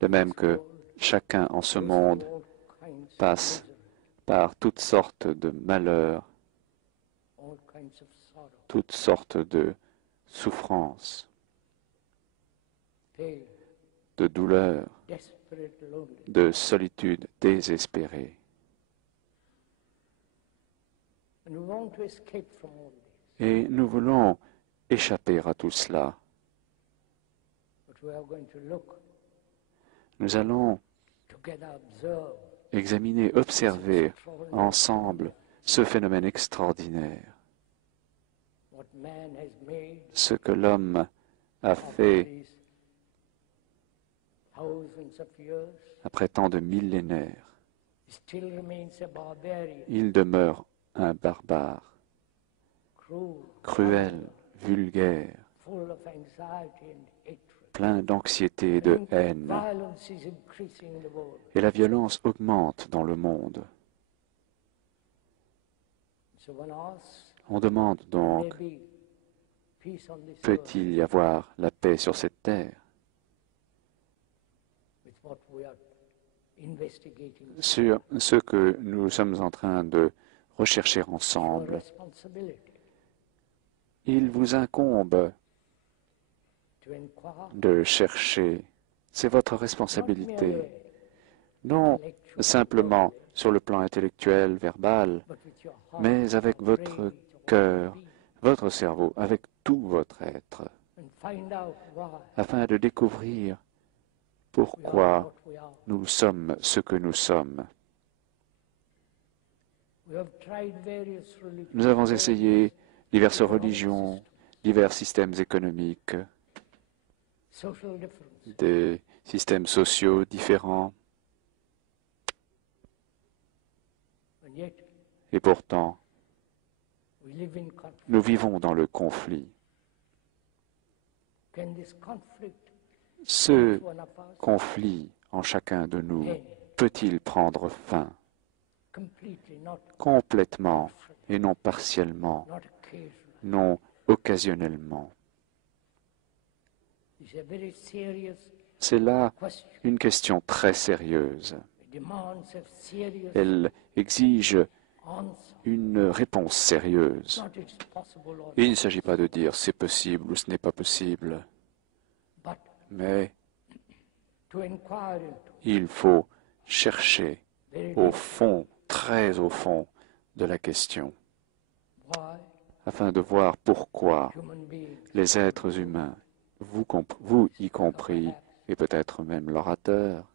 De même que chacun en ce monde passe par toutes sortes de malheurs, toutes sortes de souffrances, de douleurs, de solitude désespérée. Et nous voulons échapper à tout cela. Nous allons examiner, observer ensemble ce phénomène extraordinaire, ce que l'homme a fait après tant de millénaires. Il demeure un barbare, cruel, vulgaire, plein d'anxiété et de haine. Et la violence augmente dans le monde. On demande donc, peut-il y avoir la paix sur cette terre? Sur ce que nous sommes en train de rechercher ensemble, il vous incombe de chercher, c'est votre responsabilité, non simplement sur le plan intellectuel, verbal, mais avec votre cœur, votre cerveau, avec tout votre être, afin de découvrir pourquoi nous sommes ce que nous sommes. Nous avons essayé diverses religions, divers systèmes économiques, des systèmes sociaux différents. Et pourtant, nous vivons dans le conflit. Ce conflit en chacun de nous peut-il prendre fin complètement et non partiellement, non occasionnellement? C'est là une question très sérieuse. Elle exige une réponse sérieuse. Et il ne s'agit pas de dire c'est possible ou ce n'est pas possible, mais il faut chercher au fond, très au fond de la question, afin de voir pourquoi les êtres humains, vous y compris, et peut-être même l'orateur,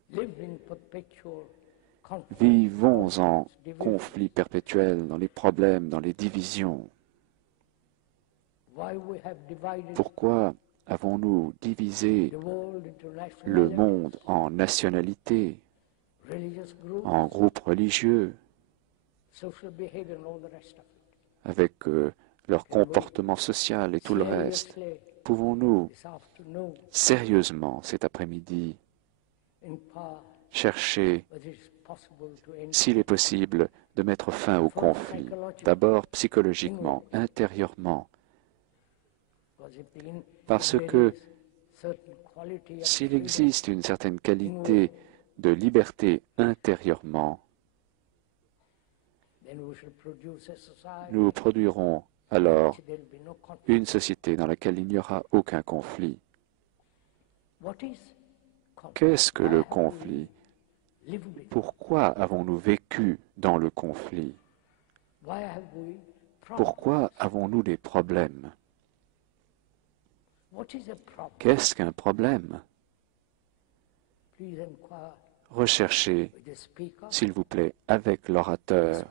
vivons en conflit perpétuel, dans les problèmes, dans les divisions. Pourquoi avons-nous divisé le monde en nationalités, en groupes religieux, avec leur comportement social et tout le reste? Pouvons-nous sérieusement cet après-midi chercher s'il est possible de mettre fin au conflit, d'abord psychologiquement, intérieurement, parce que s'il existe une certaine qualité de liberté intérieurement, nous produirons alors une société dans laquelle il n'y aura aucun conflit. Qu'est-ce que le conflit? Pourquoi avons-nous vécu dans le conflit? Pourquoi avons-nous des problèmes? Qu'est-ce qu'un problème? Recherchez, s'il vous plaît, avec l'orateur.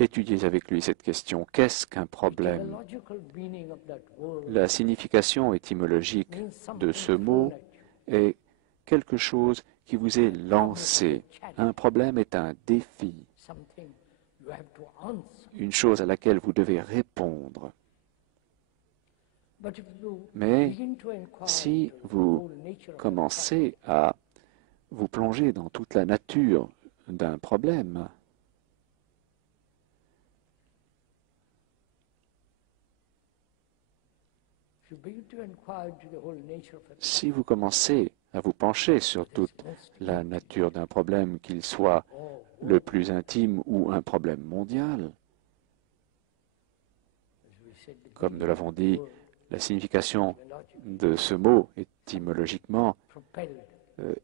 Étudiez avec lui cette question. Qu'est-ce qu'un problème? La signification étymologique de ce mot est quelque chose qui vous est lancé. Un problème est un défi, une chose à laquelle vous devez répondre. Mais si vous commencez à vous plonger dans toute la nature d'un problème, Si vous commencez à vous pencher sur toute la nature d'un problème, qu'il soit le plus intime ou un problème mondial, comme nous l'avons dit, la signification de ce mot étymologiquement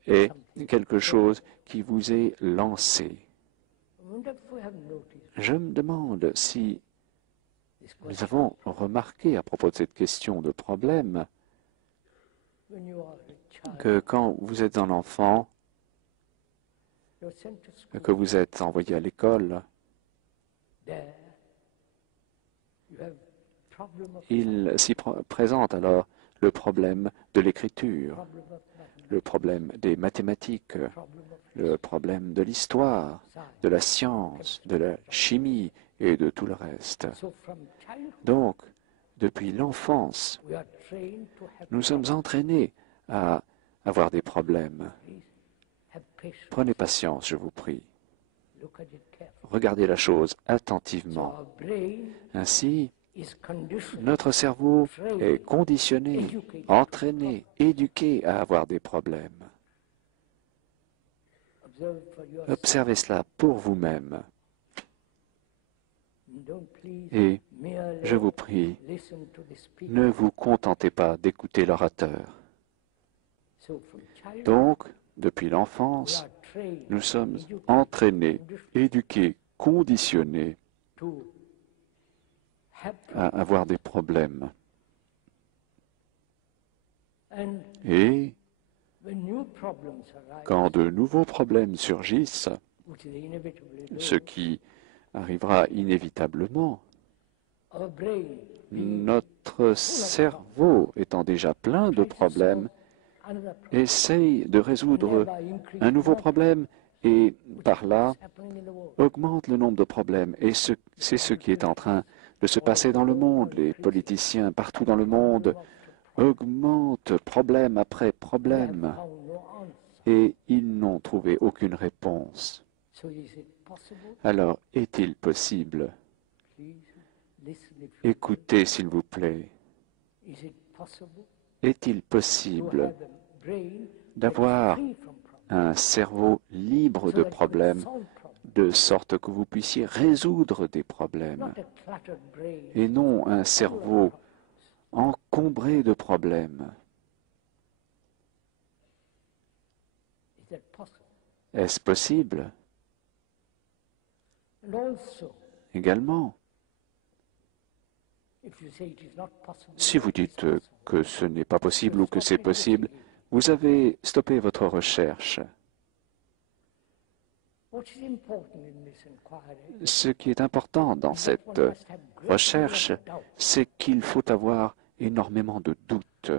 est quelque chose qui vous est lancé. Je me demande si nous avons remarqué à propos de cette question de problème que quand vous êtes un enfant, que vous êtes envoyé à l'école, il s'y présente alors le problème de l'écriture, le problème des mathématiques, le problème de l'histoire, de la science, de la chimie et de tout le reste. Donc, depuis l'enfance, nous sommes entraînés à avoir des problèmes. Prenez patience, je vous prie. Regardez la chose attentivement. Ainsi, notre cerveau est conditionné, entraîné, éduqué à avoir des problèmes. Observez cela pour vous-même. Et, je vous prie, ne vous contentez pas d'écouter l'orateur. Donc, depuis l'enfance, nous sommes entraînés, éduqués, conditionnés à avoir des problèmes. Et quand de nouveaux problèmes surgissent, ce qui arrivera inévitablement, notre cerveau étant déjà plein de problèmes, essaye de résoudre un nouveau problème et par là augmente le nombre de problèmes. Et c'est ce qui est en train de se passer dans le monde. Les politiciens partout dans le monde augmentent problème après problème et ils n'ont trouvé aucune réponse. Alors, est-il possible? Écoutez, s'il vous plaît. Est-il possible d'avoir un cerveau libre de problèmes, de sorte que vous puissiez résoudre des problèmes, et non un cerveau encombré de problèmes? Est-ce possible? Également, si vous dites que ce n'est pas possible ou que c'est possible, vous avez stoppé votre recherche. Ce qui est important dans cette recherche, c'est qu'il faut avoir énormément de doutes,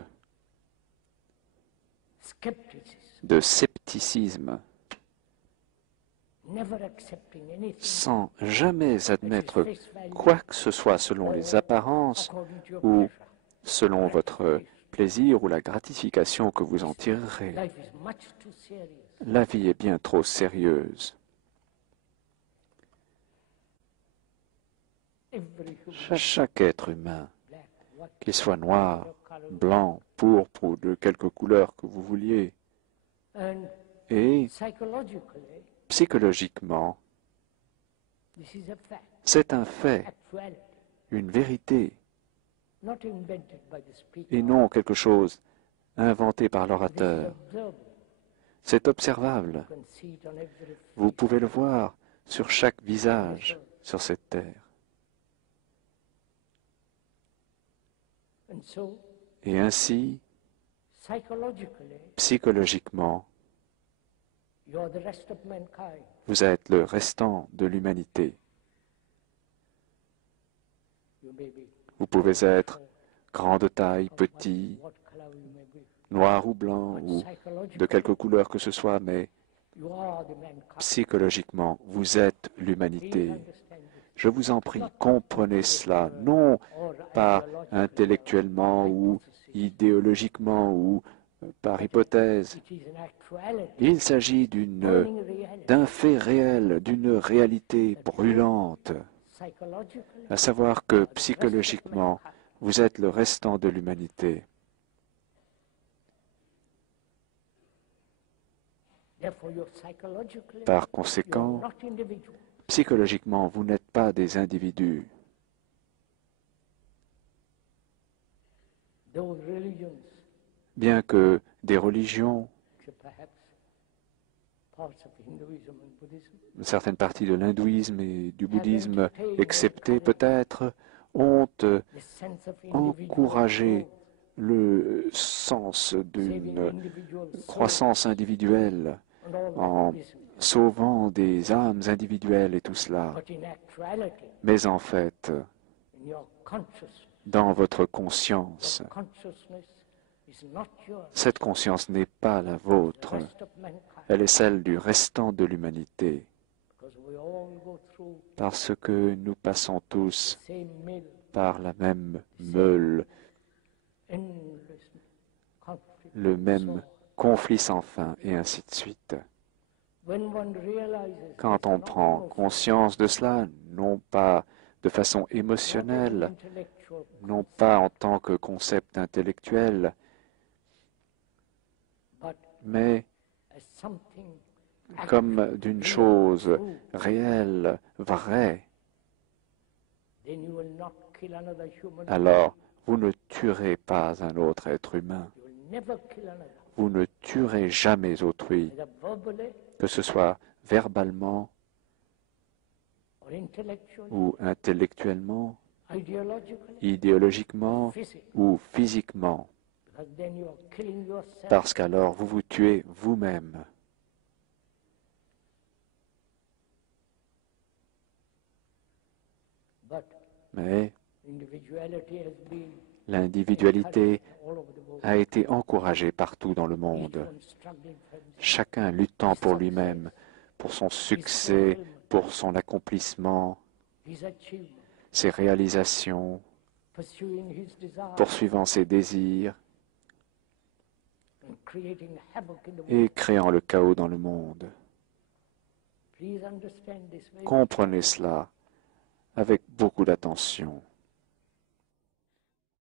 de scepticisme, sans jamais admettre quoi que ce soit selon les apparences ou selon votre plaisir ou la gratification que vous en tirerez. La vie est bien trop sérieuse. Chaque être humain, qu'il soit noir, blanc, pourpre ou de quelque couleur que vous vouliez, et psychologiquement, c'est un fait, une vérité, et non quelque chose inventé par l'orateur. C'est observable. Vous pouvez le voir sur chaque visage sur cette terre. Et ainsi, psychologiquement, vous êtes le restant de l'humanité. Vous pouvez être grand de taille, petit, noir ou blanc, ou de quelque couleur que ce soit, mais psychologiquement, vous êtes l'humanité. Je vous en prie, comprenez cela, non pas intellectuellement ou idéologiquement ou par hypothèse. Il s'agit d'un fait réel, d'une réalité brûlante, à savoir que psychologiquement, Vous êtes le restant de l'humanité. Par conséquent, psychologiquement, vous n'êtes pas des individus. Bien que des religions, certaines parties de l'hindouisme et du bouddhisme exceptées peut-être, ont encouragé le sens d'une croissance individuelle en sauvant des âmes individuelles et tout cela. Mais en fait, dans votre conscience, cette conscience n'est pas la vôtre, elle est celle du restant de l'humanité, parce que nous passons tous par la même meule, le même conflit sans fin, et ainsi de suite. Quand on prend conscience de cela, non pas de façon émotionnelle, non pas en tant que concept intellectuel, mais comme d'une chose réelle, vraie, alors vous ne tuerez pas un autre être humain. Vous ne tuerez jamais autrui, que ce soit verbalement ou intellectuellement, idéologiquement ou physiquement, parce qu'alors vous vous tuez vous-même. Mais l'individualité a été encouragée partout dans le monde. Chacun luttant pour lui-même, pour son succès, pour son accomplissement, ses réalisations, poursuivant ses désirs et créant le chaos dans le monde. Comprenez cela avec beaucoup d'attention.